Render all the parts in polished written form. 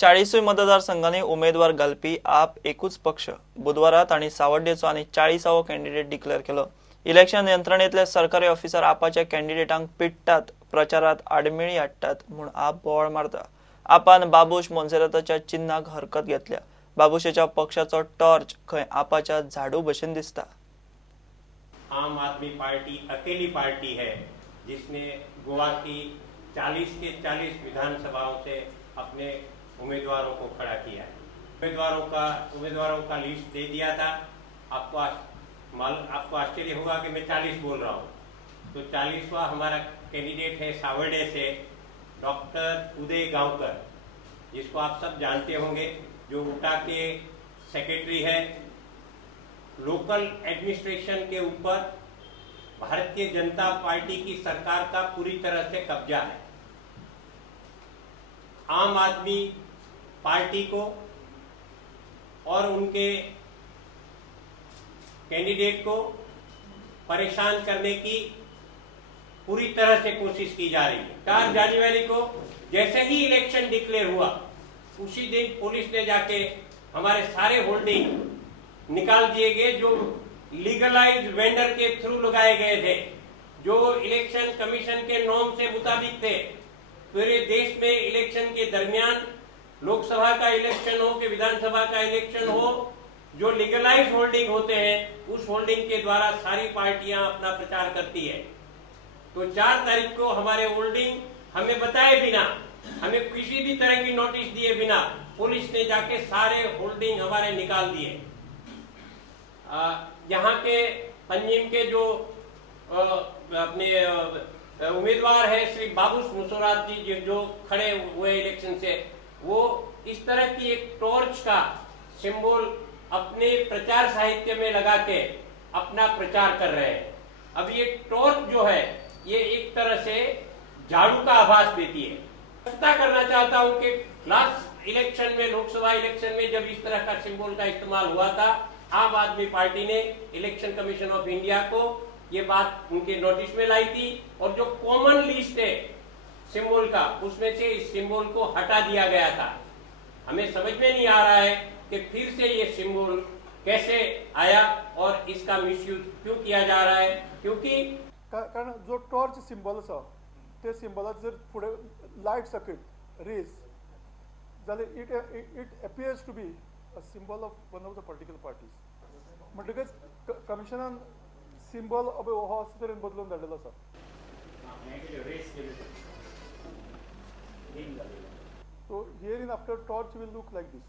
40 मतदारसंघांनी उमेदवार घालपी आप एकूच पक्ष बुधवारात आणि सावड्डेचो आणि 40वो कॅन्डिडेट डिक्लेअर केलो। इलेक्शन यंत्रणेतले सरकारी ऑफिसर आपाच्या कॅन्डिडेटांक पिट्टात, प्रचारात आडमेळी हाडटात म्हूण आप बोवाळ मारता। आपान बाबूश मोन्सेराताच्या चिन्हाक हरकत घेतल्या। बाबूशाच्या पक्षाचो टॉर्च खंय आपाच्या झाडू भशेन दिसता। आम आदमी पार्टी अकेली पार्टी है जिसने गोवा की 40 के 40 विधानसभाओं से अपने उम्मीदवारों को खड़ा किया है। उम्मीदवारों का लिस्ट दे दिया था। आपको आश्चर्य होगा कि मैं 40 बोल रहा हूँ, तो 40वां हमारा कैंडिडेट है सावड्डे से डॉक्टर उदय गांवकर, जिसको आप सब जानते होंगे, जो उटा के सेक्रेटरी है। लोकल एडमिनिस्ट्रेशन के ऊपर भारतीय जनता पार्टी की सरकार का पूरी तरह से कब्जा है। आम आदमी पार्टी को और उनके कैंडिडेट को परेशान करने की पूरी तरह से कोशिश की जा रही है। 4 जनवरी को जैसे ही इलेक्शन डिक्लेयर हुआ, उसी दिन पुलिस ने जाके हमारे सारे होल्डिंग निकाल दिए गए, जो लीगलाइज्ड वेंडर के थ्रू लगाए गए थे, जो इलेक्शन कमीशन के नॉर्म से मुताबिक थे। पूरे देश में इलेक्शन के दरमियान, लोकसभा का इलेक्शन हो कि विधानसभा का इलेक्शन हो, जो लीगलाइज्ड होल्डिंग होते हैं, उस होल्डिंग के द्वारा सारी पार्टियां अपना प्रचार करती है। तो 4 तारीख को हमारे होल्डिंग हमें बताए बिना, हमें किसी भी तरह की नोटिस दिए बिना पुलिस ने जाके सारे होल्डिंग हमारे निकाल दिए। यहाँ के पंजीम के जो अपने उम्मीदवार है श्री बाबूश मोन्सेरात जी, जो खड़े हुए इलेक्शन से, वो इस तरह की एक टॉर्च का सिंबल अपने प्रचार साहित्य में लगा के अपना प्रचार कर रहे हैं। अब ये टॉर्च जो है, ये एक तरह से झाड़ू का आभास देती है। पता करना चाहता हूं कि लास्ट इलेक्शन में, लोकसभा इलेक्शन में, जब इस तरह का सिंबल का इस्तेमाल हुआ था, आम आदमी पार्टी ने इलेक्शन कमीशन ऑफ इंडिया को ये बात उनके नोटिस में लाई थी, और जो कॉमन लिस्ट है सिंबल का, उसमें से इस सिंबल को हटा दिया गया था। हमें समझ में नहीं आ रहा है कि फिर से ये सिंबल कैसे आया और इसका मिसयूज क्यों किया जा रहा है, क्योंकि कारण जो टॉर्च सिंबल आसा, ते सिंबलात जर फुडें लायट सकट रेज जाल्यार it appears to be a symbol of one of the political parties. म्हणटकच कमिशनान सिंबल हो अशे तरेन बदलून धाडलेलो आसा। So here in after torch will look like this.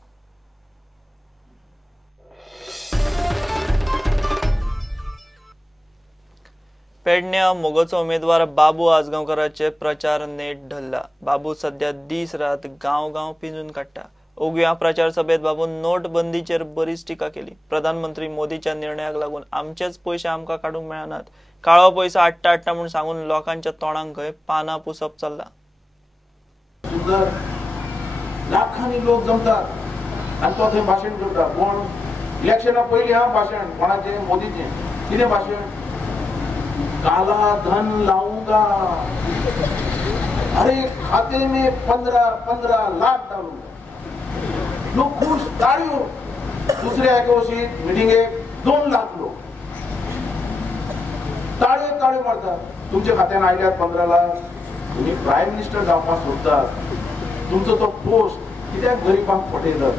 पेडण्या मोगोचो उमेदवार बाबू आजगांवकाराचे प्रचार नेट ढल्ला। बाबू सध्या दीस रात गांव पिंजून काडटा। ओगव्या प्रचार सभेत बाबून नोटबंदीचेर बरीच टिका केली। प्रधानमंत्री मोदीच्या निर्णयाक लागून आमचेच पैसे आमकां काडूंक मेळनात, काळो पैसो आडटा म्हूण सांगून लोकांच्या तोंडांक खंय पानां पुसप चल्ला। लाखांनी लोक जमतात आणि तो थंय भाशण करता। कोण इलेक्शना पयलीं भाशण कोणाचे? मोदीचे। कितें भाशण? काला धन लाऊंगा, अरे खाते में 15 लाख डालूंगा। लोग खुश, ताड़ियों। दूसरे मीटिंग मीटिंगे 2 लाख लोग ताळे मारतात। तुमच्या खात्यान आयल्यात 15 लाख, तुम्ही प्राईम मिनिस्टर जावपाक सोदतात, तुमचो तो पोस्ट कित्याक गरीबांक फटयतात?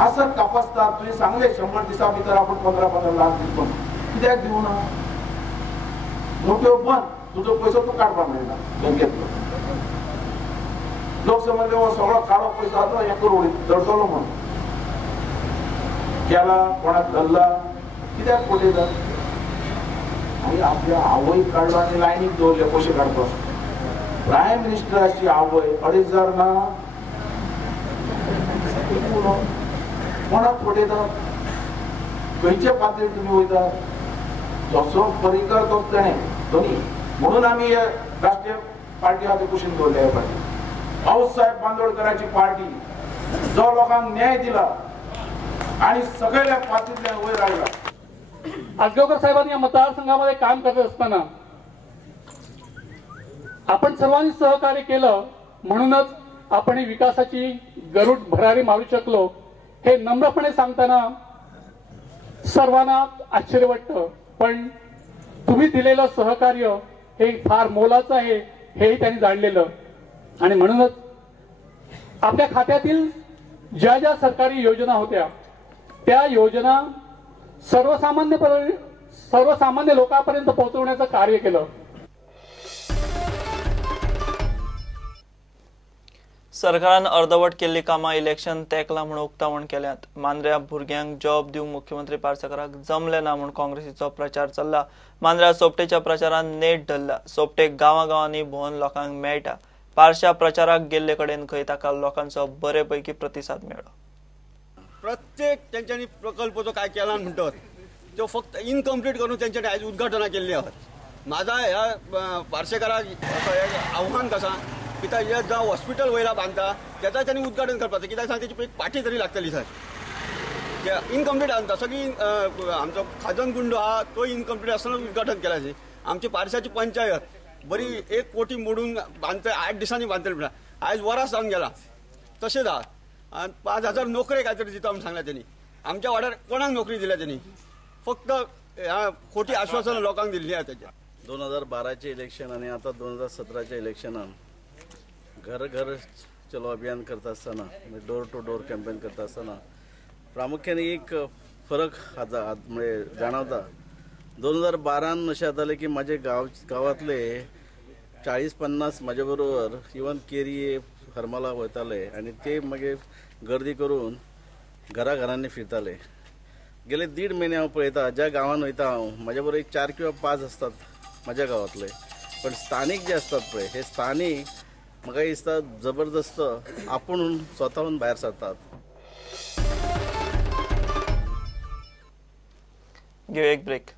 असं तपासतात। तुम्ही सांगले 100 दिसा भितर आपण 15 लाख दिवचो, कित्याक दिवना? नोट्यो बंद, तुजो पैसो तू काडपाक मेळना बँकेतलो। लोक समजले हो सगळो काळो पैसो आसा तो करोड दडतलो म्हणून। केला कोणाक धरला, कित्याक फटयतात? आणि आपल्या आवयक काडलो आनी लायनीक दवरले पैसे काडपाक। प्राईम मिनिस्टराची आवय 2,500 ना, कोणाक फटयतात? खंयचे पातळीर तुम्ही वयता? जसो परिकर तोच तेणे दोन्ही। म्हणून आम्ही राष्ट्रीय पार्टी हाती कुशीन दवरले ह्या पार्टी। भाऊसाहेब बांदोडकरांची पार्टी, जो लोकांक न्याय दिला आणि सगळ्या पातळीतल्यान वयर आयला। आजगावकर साहेबांनी या मतदारसंघामध्ये काम करत असताना आपण सर्वांनी सहकार्य केलं, म्हणूनच आपण विकासाची गरुड भरारी मारू शकलो हे नम्रपणे सांगताना सर्वांना आश्चर्य वाटतं, पण तुम्ही दिलेलं सहकार्य हे फार मोलाचं आहे हेही त्यांनी जाणलेलं. आणि म्हणूनच आपल्या खात्यातील ज्या ज्या सरकारी योजना होत्या त्या योजना सर्वसामान्य लोकांपर्यंत पोहोचवण्याचं कार्य केलं. सरकारान अर्धवट केल्ली कामां इलेक्शन तेंकला म्हूण उक्तावण केल्यात. मांद्र्या भुरग्यांक जॉब दिवंक मुख्यमंत्री पार्सेकाराक जमले ना म्हूण काँग्रेसीचो प्रचार चल्ला. मांद्र्या सोपटेच्या प्रचारान नेट धरला. सोपटे गांवांनी भोंवन लोकांक मेळटा. पारशा प्रचाराक गेल्ले कडेन खंय ताका लोकांचो बरेपैकी प्रतिसाद मेळ्ळो. प्रत्येक त्यांच्यानी प्रकल्प जो काय केला म्हणतात तो फक्त इनकम्प्लीट करून त्यांच्यानी आज उद्घाटना केल्ली आहात. माझा ह्या पार्सेकाराक आव्हान कसा की हे जावं हॉस्पिटल वयला बांधता त्याचा त्यांनी उद्घाटन करपाचं, कित्याक सांग त्याची एक पाठी तरी लागतली सर. इनकम्प्लीट आसता सगळी आमचो खाजन गुंडो हा तो इनकम्प्लीट आसतना उद्घाटन केल्याचे. आमची पारशाची पंचायत बरी 1 कोटी मोडून बांधतय 8 दिसांनी बांधतली म्हणा आज वरास जाऊन गेला. तशेंच आहा आणि 5000 नोकऱ्यो काहीतरी दिता म्हणून सांगला त्यांनी. आमच्या वाड्यार कोणाक नोकरी दिल्या त्यांनी, फक्त ह्या खोटी आश्वासनं लोकांक दिल्ली आहेत. त्याच्या 2012चे इलेक्शन आणि आता 2017च्या इलेक्शनान घर घर चलो अभियान करता असताना डोर टू डोर कॅम्पेन करता असताना प्रामुख्याने एक फरक म्हणजे जाणवता. 2012 अशें जातालें की माझे गांवांतले 40-50 म्हाजे बरोबर इवन केरये हरमला वयताले आनी ते मागीर गर्दी करून घरांनी फिरताले. गेले 1.5 म्हयने हांव पळयता ज्या गांवांत वयता हांव म्हाज्या बरोबर 4 किंवा 5 असतात म्हाज्या गांवांतले, पण स्थानीक जे असतात पळय हे स्थानीक म्हाका दिसता जबरदस्त आपूण स्वताहून भायर सरतात. घेऊ एक ब्रेक.